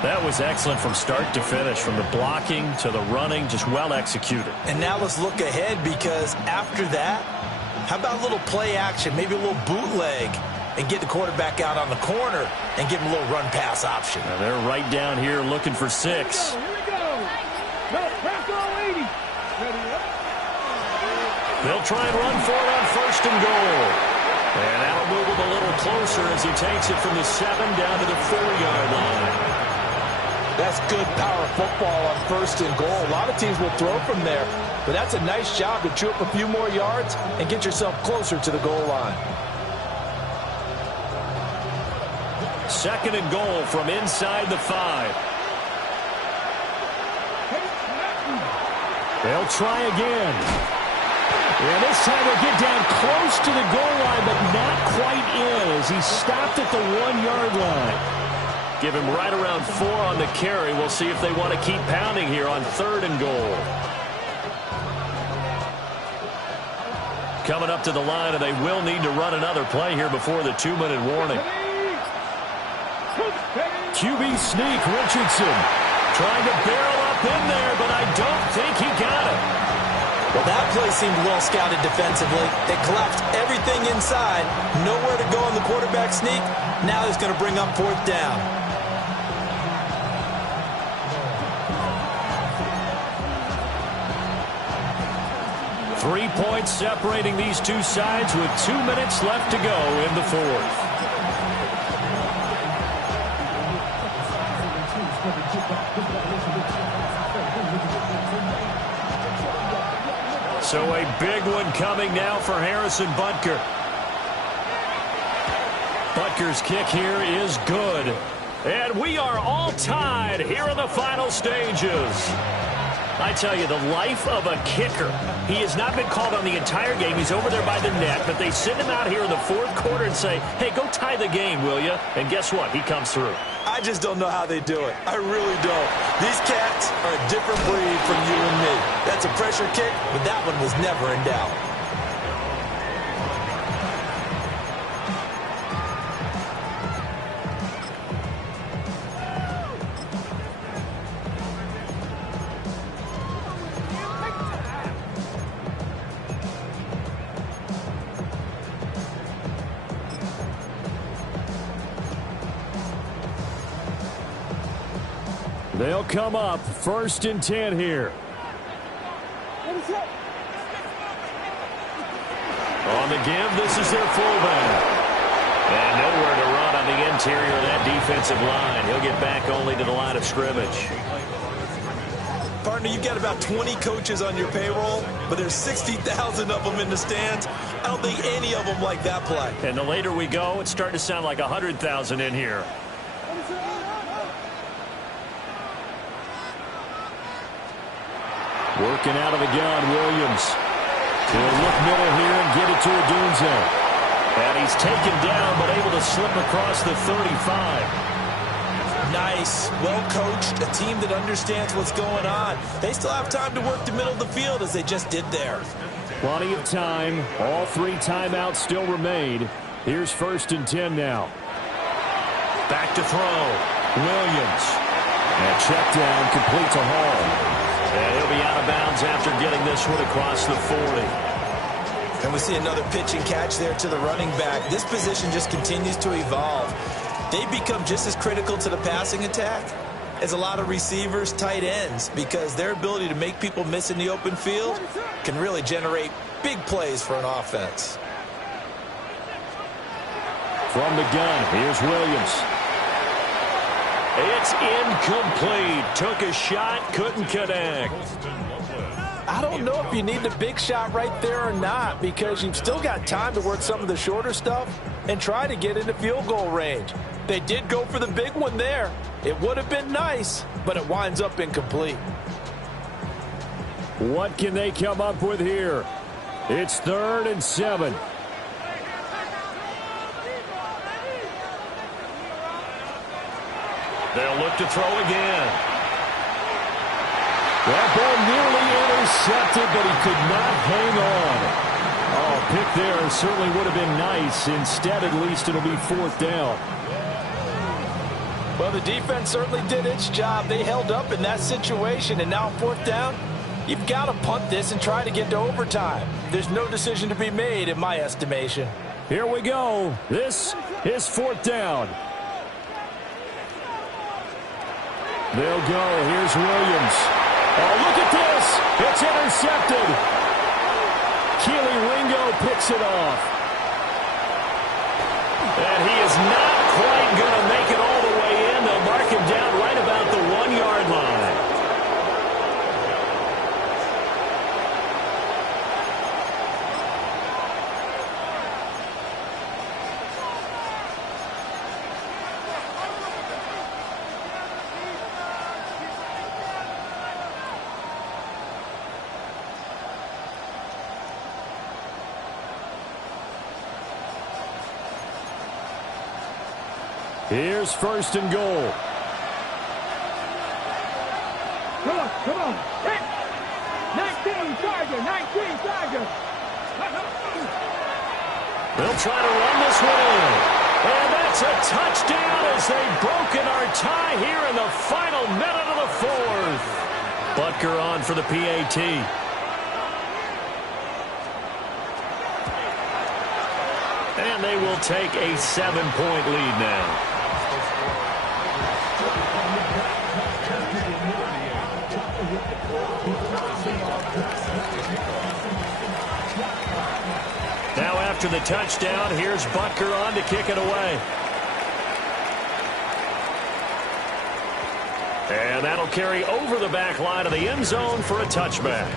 That was excellent from start to finish, from the blocking to the running, just well executed. And now let's look ahead, because after that, how about a little play action, maybe a little bootleg, and get the quarterback out on the corner and give him a little run-pass option. Now they're right down here looking for 6. Here we go. Press all 80. They'll try and run for it on 1st and goal. And that'll move him a little closer as he takes it from the 7 down to the 4-yard line. That's good power football on 1st and goal. A lot of teams will throw from there, but that's a nice job to chew up a few more yards and get yourself closer to the goal line. 2nd and goal from inside the 5. They'll try again. And this time they'll get down close to the goal line, but not quite in as he stopped at the 1-yard line. Give him right around 4 on the carry. We'll see if they want to keep pounding here on 3rd and goal. Coming up to the line, and they will need to run another play here before the 2-minute warning. QB sneak, Richardson. Trying to barrel up in there, but I don't think he got it. Well, that play seemed well scouted defensively. They collapsed everything inside. Nowhere to go on the quarterback sneak. Now he's going to bring up 4th down. Three points separating these two sides with 2 minutes left to go in the 4th. So a big one coming now for Harrison Butker. Butker's kick here is good. And we are all tied here in the final stages. I tell you, the life of a kicker. He has not been called on the entire game. He's over there by the net, but they send him out here in the 4th quarter and say, hey, go tie the game, will you? And guess what? He comes through. I just don't know how they do it. I really don't. These cats are a different breed from you and me. That's a pressure kick, but that one was never in doubt. They'll come up 1st and 10 here. On the give, this is their fullback. And nowhere to run on the interior of that defensive line. He'll get back only to the line of scrimmage. Partner, you've got about 20 coaches on your payroll, but there's 60,000 of them in the stands. I don't think any of them like that play. And the later we go, it's starting to sound like 100,000 in here. Working out of the gun, Williams. He'll look middle here and get it to Odunze. And he's taken down, but able to slip across the 35. Nice, well-coached, a team that understands what's going on. They still have time to work the middle of the field as they just did there. Plenty of time. All 3 timeouts still remain. Here's 1st and 10 now. Back to throw. Williams. And check down, complete to Hall. And he'll be out of bounds after getting this one across the 40. And we see another pitch and catch there to the running back. This position just continues to evolve. They become just as critical to the passing attack as a lot of receivers, tight ends, because their ability to make people miss in the open field can really generate big plays for an offense. From the gun, here's Williams. It's incomplete. Took a shot, couldn't connect. I don't know if you need the big shot right there or not, because you've still got time to work some of the shorter stuff and try to get into field goal range. They did go for the big one there. It would have been nice, but it winds up incomplete. What can they come up with here? It's 3rd and 7. They'll look to throw again. That ball nearly intercepted, but he could not hang on. Oh, pick there certainly would have been nice. Instead, at least it'll be 4th down. Well, the defense certainly did its job. They held up in that situation, and now 4th down, you've got to punt this and try to get to overtime. There's no decision to be made in my estimation. Here we go. This is 4th down. They'll go. Here's Williams. Oh, look at this. It's intercepted. Keely Ringo picks it off. And he is not quite going to make it all the way in. They'll mark him down right about the 1-yard line. Here's first and goal. Come on. Hit. 19, Charger. 19, Charger. They'll try to run this one in. And that's a touchdown as they've broken our tie here in the final minute of the fourth. Butker on for the PAT. And they will take a 7-point lead now. Now after the touchdown, here's Butker on to kick it away. And that'll carry over the back line of the end zone for a touchback.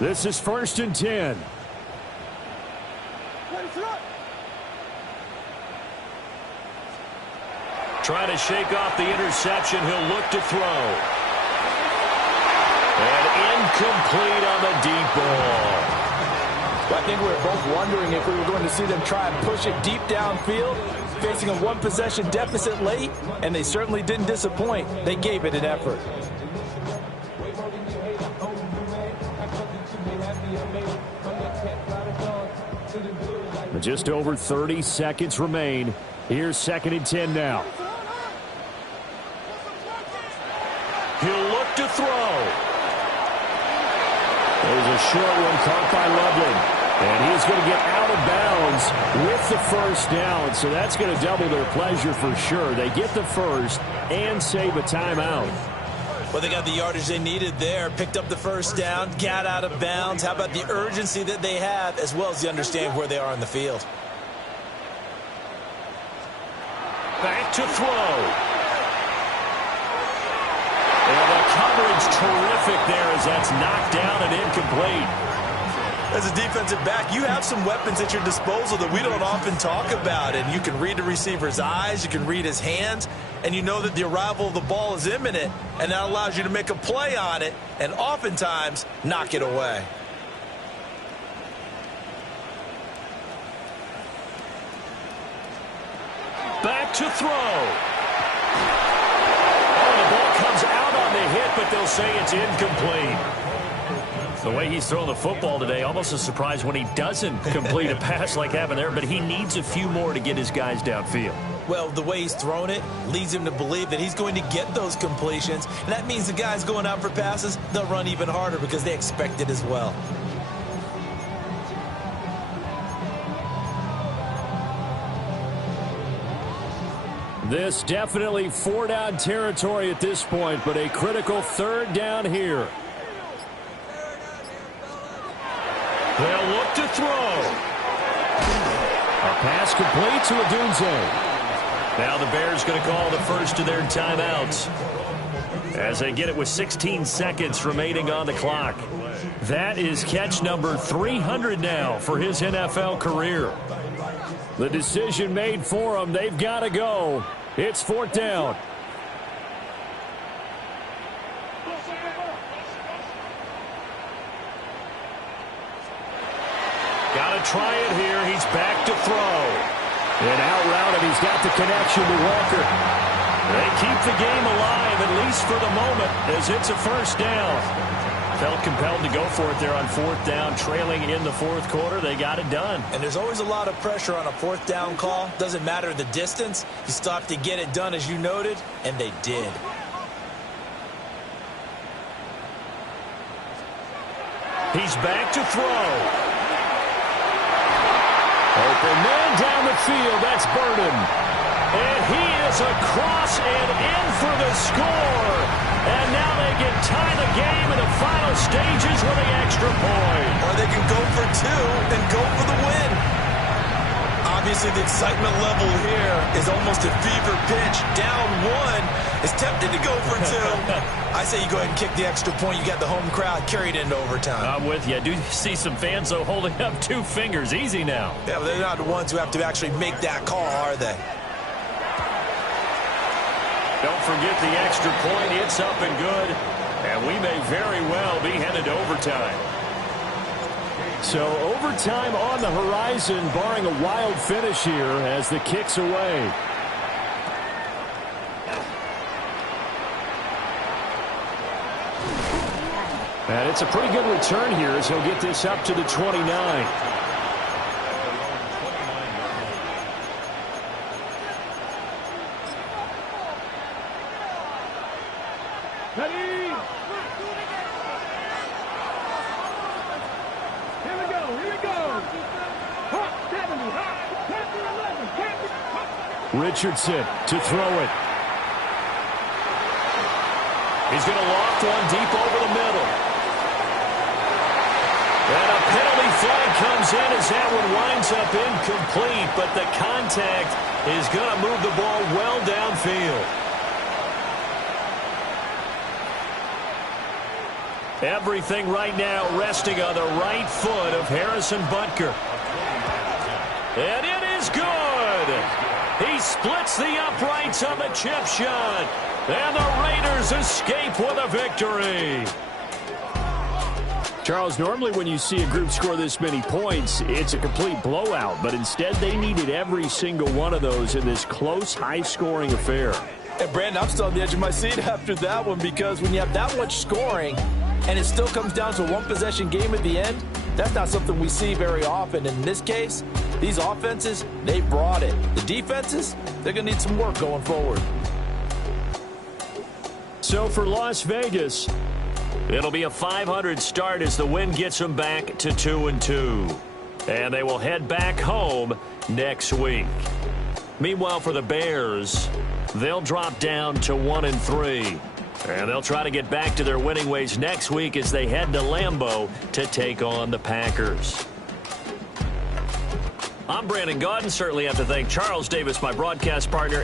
This is first and 10. Trying to shake off the interception. He'll look to throw. And incomplete on the deep ball. Well, I think we were both wondering if we were going to see them try and push it deep downfield, facing a one-possession deficit late, and they certainly didn't disappoint. They gave it an effort. Just over 30 seconds remain. Here's second and 10 now. He'll look to throw. There's a short one caught by Loveland. And he's going to get out of bounds with the first down. So that's going to double their pleasure for sure. They get the first and save a timeout. Well, they got the yardage they needed there, picked up the first down, got out of bounds. How about the urgency that they have, as well as they understand where they are in the field? Back to throw. And the coverage terrific there as that's knocked down and incomplete. As a defensive back, you have some weapons at your disposal that we don't often talk about. And you can read the receiver's eyes, you can read his hands, and you know that the arrival of the ball is imminent, and that allows you to make a play on it and oftentimes knock it away. Back to throw. Oh, the ball comes out on the hit, but they'll say it's incomplete. The way he's throwing the football today, almost a surprise when he doesn't complete a pass like happened there, but he needs a few more to get his guys downfield. Well, the way he's thrown it leads him to believe that he's going to get those completions, and that means the guys going out for passes, they'll run even harder because they expect it as well. This definitely four-down territory at this point, but a critical third down here. They'll look to throw. A pass complete to Odunze. Now the Bears going to call the first of their timeouts as they get it with 16 seconds remaining on the clock. That is catch number 300 now for his NFL career. The decision made for them. They've got to go. It's fourth down. Got to try it here. He's back to throw. And out route, and he's got the connection to Walker. They keep the game alive, at least for the moment, as it's a first down. Felt compelled to go for it there on fourth down, trailing in the fourth quarter. They got it done. And there's always a lot of pressure on a fourth down call. Doesn't matter the distance. You stop to get it done, as you noted, and they did. He's back to throw. Open man down the field. That's Burden. And he is across and in for the score. And now they can tie the game in the final stages with the extra point. Or they can go for two and go for the win. Obviously, the excitement level here is almost a fever pitch. Down one, is tempted to go for two. I say you go ahead and kick the extra point. You got the home crowd carried into overtime. I'm with you. I do see some fans, though, holding up 2 fingers. Easy now. Yeah, but they're not the ones who have to actually make that call, are they? Don't forget the extra point. It's up and good. And we may very well be headed to overtime. So overtime on the horizon, barring a wild finish here as the kick's away. And it's a pretty good return here as he'll get this up to the 29. Richardson to throw it. He's going to loft one deep over the middle. And a penalty flag comes in as that one winds up incomplete, but the contact is going to move the ball well downfield. Everything right now resting on the right foot of Harrison Butker. And it is good. He splits the uprights on the chip shot. And the Raiders escape with a victory. Charles, normally when you see a group score this many points, it's a complete blowout. But instead, they needed every single one of those in this close, high-scoring affair. And, Brandon, I'm still on the edge of my seat after that one because when you have that much scoring and it still comes down to a one-possession game at the end, that's not something we see very often. In this case, these offenses, they brought it. The defenses, they're going to need some work going forward. So for Las Vegas, it'll be a .500 start as the win gets them back to 2-2. And they will head back home next week. Meanwhile, for the Bears, they'll drop down to 1-3. And they'll try to get back to their winning ways next week as they head to Lambeau to take on the Packers. I'm Brandon Gaudin. Certainly have to thank Charles Davis, my broadcast partner.